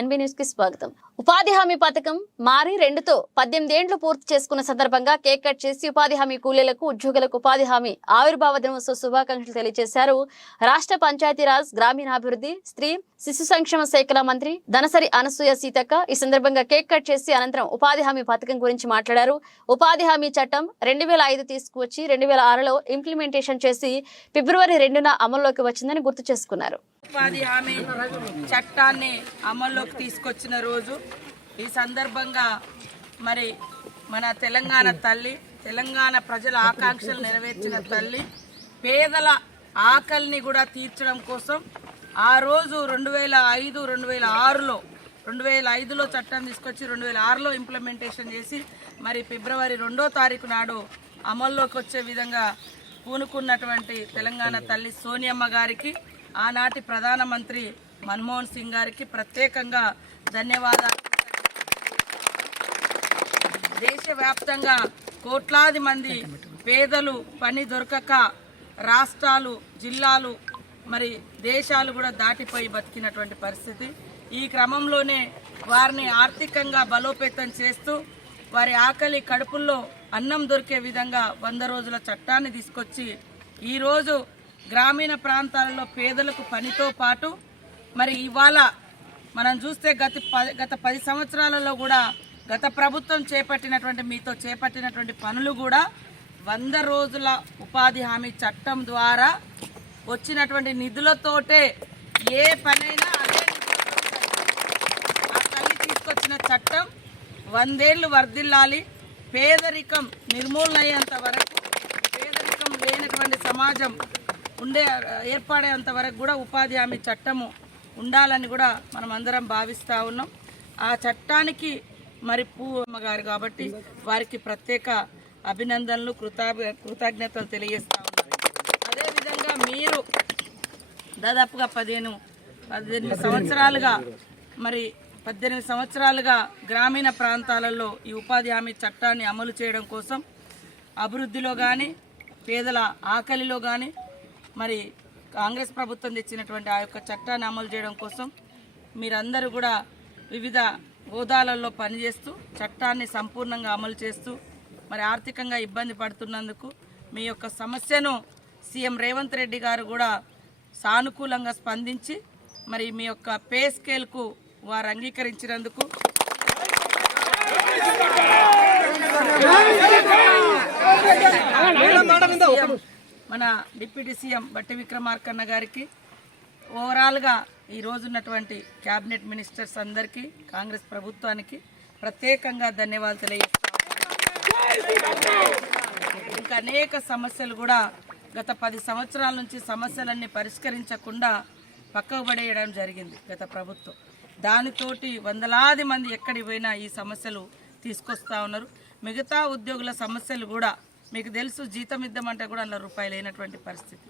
జేఎన్బీ news కి స్వాగతం. ఉపాధి హామీ పథకం మారి 2తో 18 ఏళ్లు పూర్తి చేసుకున్న సందర్భంగా కేక్ కట్ చేసి ఉపాధి హామీ కూలీలకు, ఉద్యోగులకు ఉపాధి హామీ ఆవిర్భావ దినోత్సవ శుభాకాంక్షలు తెలియజేశారు. రాష్ట్ర పంచాయతీరాజ్, గ్రామీణాభివృద్ధి, స్త్రీ శిశు సంక్షేమ శాఖల మంత్రి ధనసరి అనసూయ సీతక్క ఈ సందర్భంగా కేక్ కట్ చేసి అనంతరం ఉపాధి హామీ పథకం గురించి మాట్లాడారు. ఉపాధి హామీ చట్టం 2005 తీసుకువచ్చి 2006లో ఇంప్లిమెంటేషన్ చేసి ఫిబ్రవరి 2న అమల్లోకి వచ్చిందని గుర్తు చేసుకున్నారు. ఉపాధి హామీ చట్టాన్ని అమల్లోకి తీసుకొచ్చిన రోజు ఈ సందర్భంగా మరి మన తెలంగాణ తల్లి, తెలంగాణ ప్రజల ఆకాంక్షలు నెరవేర్చిన తల్లి, పేదల ఆకలిని కూడా తీర్చడం కోసం ఆ రోజు 2005లో చట్టం తీసుకొచ్చి 2006లో ఇంప్లిమెంటేషన్ చేసి మరి ఫిబ్రవరి 2వ తారీఖు నాడు అమల్లోకి వచ్చే విధంగా పూనుకున్నటువంటి తెలంగాణ తల్లి సోనియమ్మ గారికి, ఆనాటి ప్రధానమంత్రి మన్మోహన్ సింగ్ గారికి ప్రత్యేకంగా ధన్యవాదాలు. దేశవ్యాప్తంగా కోట్లాది మంది పేదలు పని దొరకక రాష్ట్రాలు, జిల్లాలు, మరి దేశాలు కూడా దాటిపోయి బతికినటువంటి పరిస్థితి. ఈ క్రమంలోనే వారిని ఆర్థికంగా బలోపేతం చేస్తూ వారి ఆకలి కడుపుల్లో అన్నం దొరికే విధంగా 100 రోజుల చట్టాన్ని తీసుకొచ్చి ఈరోజు గ్రామీణ ప్రాంతాలలో పేదలకు పనితో పాటు మరి ఇవాళ మనం చూస్తే గత 10 సంవత్సరాలలో కూడా గత ప్రభుత్వం చేపట్టినటువంటి పనులు కూడా 100 రోజుల ఉపాధి హామీ చట్టం ద్వారా వచ్చినటువంటి నిధులతోటే ఏ పనైనా అదే ఆ తల్లి తీసుకొచ్చిన చట్టం 100 ఏళ్లు వర్ధిల్లాలి, పేదరికం నిర్మూలన అయ్యేంత వరకు, పేదరికం లేనటువంటి సమాజం ఏర్పడేంత వరకు కూడా ఉపాధి హామీ చట్టము ఉండాలని కూడా మనం అందరం భావిస్తూ ఉన్నాం. ఆ చట్టానికి మరి పూవమ్మ గారు కాబట్టి వారికి ప్రత్యేక అభినందనలు, కృతజ్ఞతలు తెలియజేస్తా ఉన్నాం. అదేవిధంగా మీరు దాదాపుగా 18 సంవత్సరాలుగా గ్రామీణ ప్రాంతాలలో ఈ ఉపాధి హామీ చట్టాన్ని అమలు చేయడం కోసం అభివృద్ధిలో కానీ, పేదల ఆకలిలో కానీ మరి కాంగ్రెస్ ప్రభుత్వం తెచ్చినటువంటి ఆ యొక్క చట్టాన్ని అమలు చేయడం కోసం మీరందరూ కూడా వివిధ హోదాలలో పనిచేస్తూ చట్టాన్ని సంపూర్ణంగా అమలు చేస్తూ మరి ఆర్థికంగా ఇబ్బంది పడుతున్నందుకు మీ యొక్క సమస్యను సీఎం రేవంత్ రెడ్డి గారు కూడా సానుకూలంగా స్పందించి మరి మీ యొక్క పే స్కేల్కు వారు అంగీకరించినందుకు మన డిప్యూటీ సీఎం బట్టి విక్రమార్కన్న గారికి, ఓవరాల్గా ఈ రోజున్నటువంటి క్యాబినెట్ మినిస్టర్స్ అందరికీ, కాంగ్రెస్ ప్రభుత్వానికి ప్రత్యేకంగా ధన్యవాదాలు తెలియజేస్తాం. ఇంకా అనేక సమస్యలు కూడా గత 10 సంవత్సరాల నుంచి సమస్యలన్నీ పరిష్కరించకుండా పక్కకు పడేయడం జరిగింది గత ప్రభుత్వం. దానితోటి వందలాది మంది ఎక్కడికి పోయినా ఈ సమస్యలు తీసుకొస్తా ఉన్నారు. మిగతా ఉద్యోగుల సమస్యలు కూడా మీకు తెలుసు, జీతం ఇద్దామంటే కూడా ₹100 లేనటువంటి పరిస్థితి.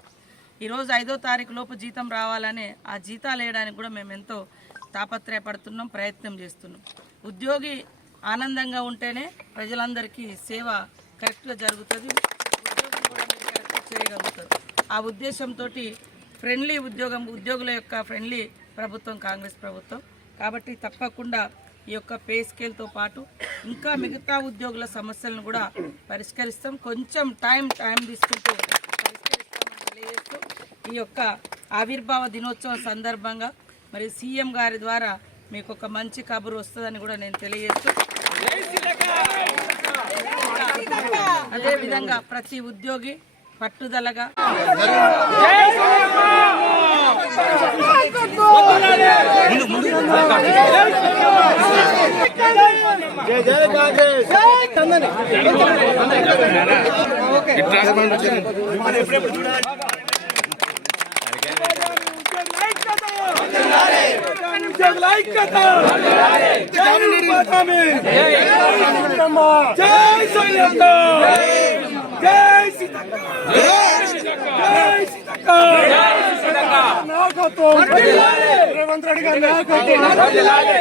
ఈరోజు 5వ తారీఖు లోపు జీతం రావాలని ఆ జీతాలు వేయడానికి కూడా మేము ఎంతో తాపత్రయపడుతున్నాం, ప్రయత్నం చేస్తున్నాం. ఉద్యోగి ఆనందంగా ఉంటేనే ప్రజలందరికీ సేవ కరెక్ట్గా జరుగుతుంది, ఉద్యోగం కూడా మీరు కరెక్ట్గా చేయగలుగుతుంది. ఆ ఉద్దేశంతో ఫ్రెండ్లీ ఉద్యోగుల యొక్క ఫ్రెండ్లీ ప్రభుత్వం కాంగ్రెస్ ప్రభుత్వం. కాబట్టి తప్పకుండా ఈ యొక్క పే స్కేల్తో పాటు ఇంకా మిగతా ఉద్యోగుల సమస్యలను కూడా పరిష్కరిస్తాం. కొంచెం టైం తీసుకుంటూ పరిష్కరిస్తామని తెలియజేస్తూ ఈ యొక్క ఆవిర్భావ దినోత్సవం సందర్భంగా మరి సీఎం గారి ద్వారా మీకు ఒక మంచి కబురు వస్తుందని కూడా నేను తెలియజేస్తూ, అదేవిధంగా ప్రతి ఉద్యోగి పట్టుదలగా రేవంత్ రెడ్డి గారి